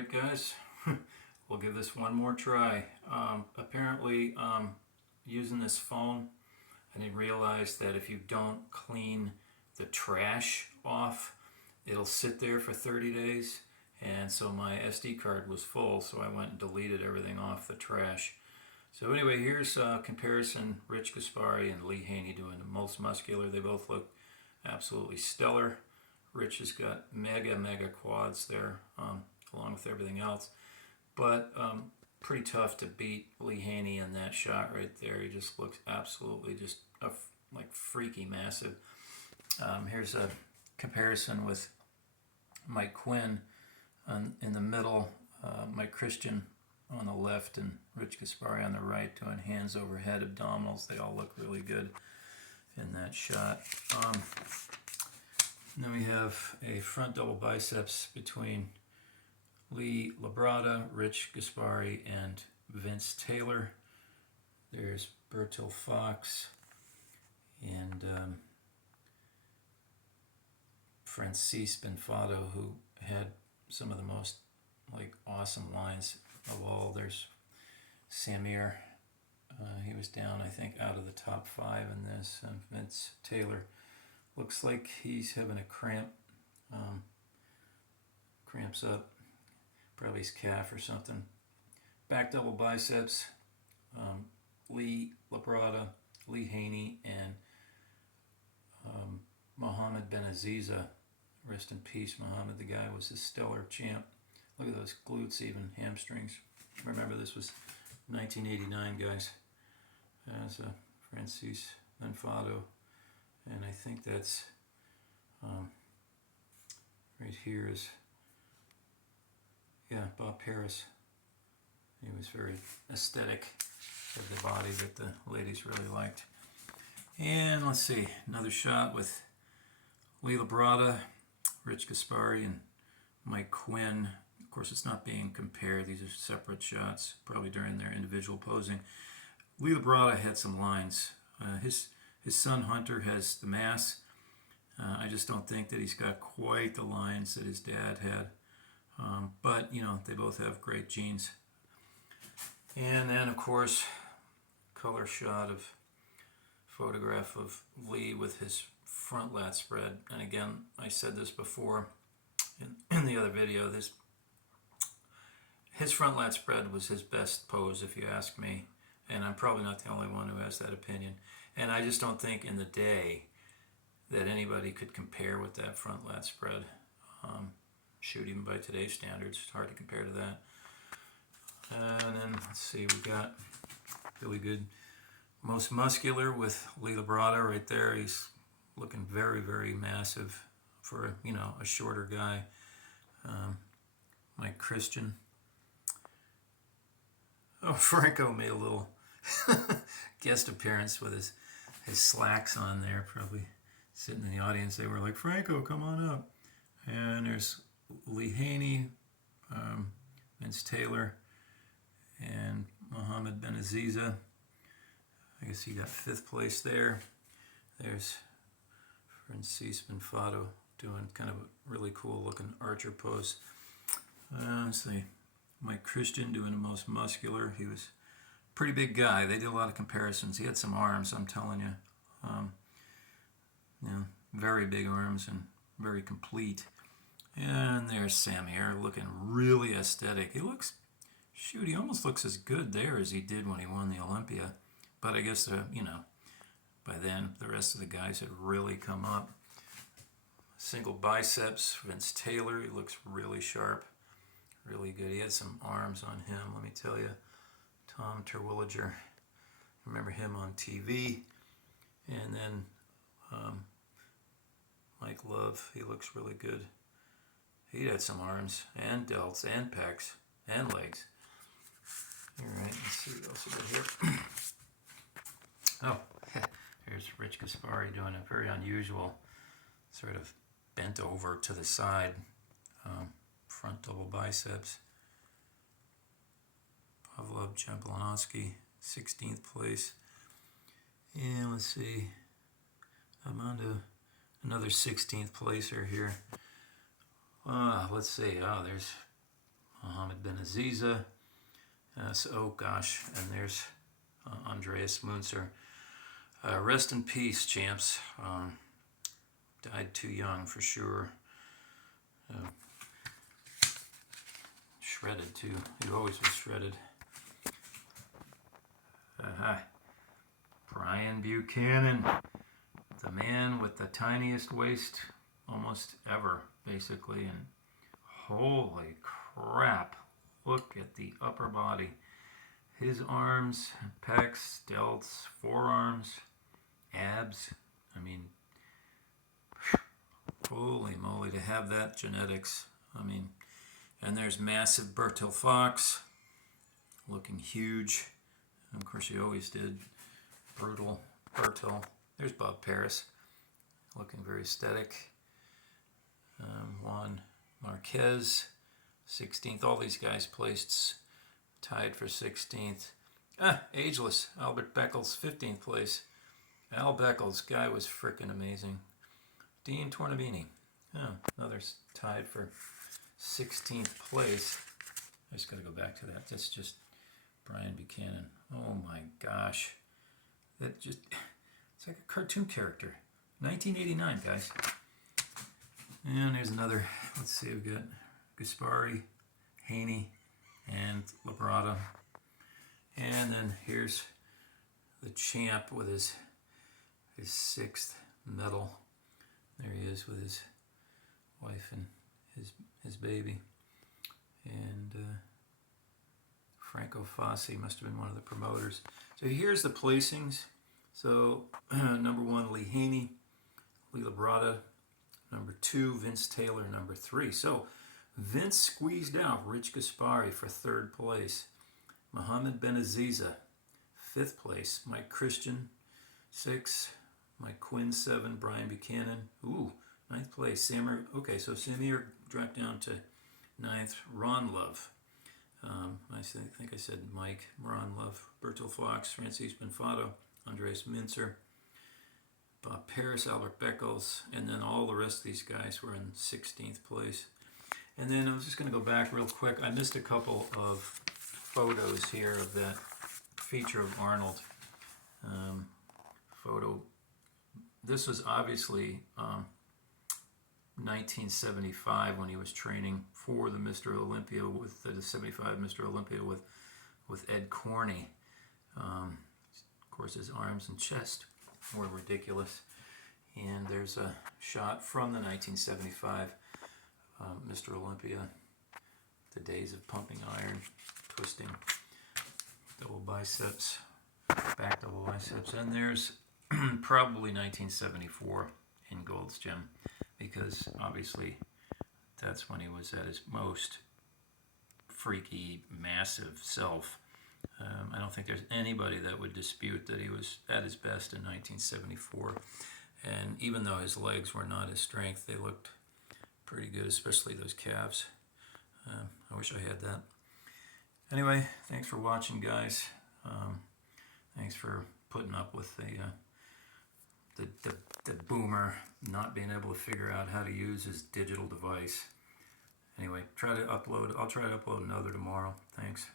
Alright guys, we'll give this one more try. Apparently, using this phone, I didn't realize that if you don't clean the trash off, it'll sit there for 30 days. And so my SD card was full, so I went and deleted everything off the trash. So anyway, here's a comparison. Rich Gaspari and Lee Haney doing the most muscular. They both look absolutely stellar. Rich has got mega quads there, along with everything else. But pretty tough to beat Lee Haney in that shot right there. He just looks absolutely just like freaky massive. Here's a comparison with Mike Quinn in the middle, Mike Christian on the left, and Rich Gaspari on the right doing hands overhead abdominals. They all look really good in that shot. Then we have a front double biceps between Lee Labrada, Rich Gaspari, and Vince Taylor. There's Bertil Fox and Francis Benfato, who had some of the most awesome lines of all. There's Samir. He was down, I think, out of the top 5 in this. Vince Taylor looks like he's having a cramps up, probably his calf or something. Back double biceps, Lee Labrada, Lee Haney, and Mohammed Benaziza. Rest in peace, Mohammed. The guy was a stellar champ. Look at those glutes, even hamstrings. Remember, this was 1989, guys. As Francis Benfato. And I think that's right here is, yeah, Bob Paris. He was very aesthetic of the body that the ladies really liked. And let's see, another shot with Lee Labrada, Rich Gaspari, and Mike Quinn. Of course, it's not being compared. These are separate shots, probably during their individual posing. Lee Labrada had some lines. His son Hunter has the mass. I just don't think that he's got quite the lines that his dad had. But, you know, they both have great genes. And then, of course, color shot of photograph of Lee with his front lat spread. And again, I said this before in the other video. His front lat spread was his best pose, if you ask me. And I'm probably not the only one who has that opinion. And I just don't think in the day that anybody could compare with that front lat spread. Shoot, even by today's standards, it's hard to compare to that. And then, let's see, we got really good most muscular with Lee Labrada right there. He's looking very massive for, you know, a shorter guy. Mike Christian. Oh, Franco made a little guest appearance with his slacks on there, probably sitting in the audience. They were like, Franco, come on up. And there's Lee Haney, Vince Taylor, and Mohammed Benaziza. I guess he got 5th place there. There's Francis Benfato doing kind of a really cool looking archer pose. Let's see, Mike Christian doing the most muscular. He was a pretty big guy. They did a lot of comparisons. He had some arms, I'm telling you. Yeah, very big arms and very complete. And there's Samir looking really aesthetic. He looks, shoot, he almost looks as good there as he did when he won the Olympia. But I guess, you know, by then the rest of the guys had really come up. Single biceps, Vince Taylor, he looks really sharp, really good. He had some arms on him, let me tell you. Tom Terwilliger, remember him on TV. And then Mike Love, he looks really good. He had some arms and delts and pecs and legs. All right, let's see what else we got here. Oh, here's Rich Gaspari doing a very unusual sort of bent over to the side front double biceps. Pavlov Jablonski, 16th place. And let's see, I'm on to another 16th placer here. Let's see, there's Mohammed Ben Aziza. Oh gosh, and there's Andreas Munzer. Rest in peace, champs. Died too young for sure. Shredded too. He always was shredded. Brian Buchanan, the man with the tiniest waist almost ever, basically. And holy crap, look at the upper body. His arms, pecs, delts, forearms, abs. I mean, holy moly, to have that genetics. I mean, and there's massive Bertil Fox, looking huge. Of course, he always did. Brutal Bertil. There's Bob Paris, looking very aesthetic. Juan Marquez, 16th. All these guys placed tied for 16th. Ageless. Albert Beckles, 15th place. Al Beckles, guy was freaking amazing. Dean Tornabini, another tied for 16th place. I just got to go back to that. That's just Brian Buchanan. Oh my gosh. It's like a cartoon character. 1989, guys. And there's another, let's see, we've got Gaspari, Haney, and Labrada. And then here's the champ with his 6th medal. There he is with his wife and his baby. And Franco Fassi must have been one of the promoters. So here's the placings. So number 1, Lee Haney, Lee Labrada. Number 2, Vince Taylor. Number 3. So Vince squeezed out Rich Gaspari for 3rd place. Mohammed Ben Aziza, 5th place. Mike Christian, 6th. Mike Quinn, 7. Brian Buchanan, 9th place. Samir, okay, so Samir dropped down to 9th. Ron Love, I think I said Mike. Ron Love, Bertil Fox, Francis Benfato, Andres Mincer, Bob Paris, Albert Beckles, and then all the rest of these guys were in 16th place. And then I was just going to go back real quick. I missed a couple of photos here of that feature of Arnold photo. This was obviously 1975 when he was training for the Mr. Olympia with the 75 Mr. Olympia with Ed Corney. Of course, his arms and chest were ridiculous. And there's a shot from the 1975 Mr. Olympia, the days of pumping iron, twisting double biceps, back double biceps. And there's probably 1974 in Gold's Gym, because obviously that's when he was at his most freaky, massive self. I don't think there's anybody that would dispute that he was at his best in 1974. And even though his legs were not his strength, they looked pretty good, especially those calves. I wish I had that. Anyway, thanks for watching, guys. Thanks for putting up with the boomer not being able to figure out how to use his digital device. Anyway, I'll try to upload another tomorrow. Thanks.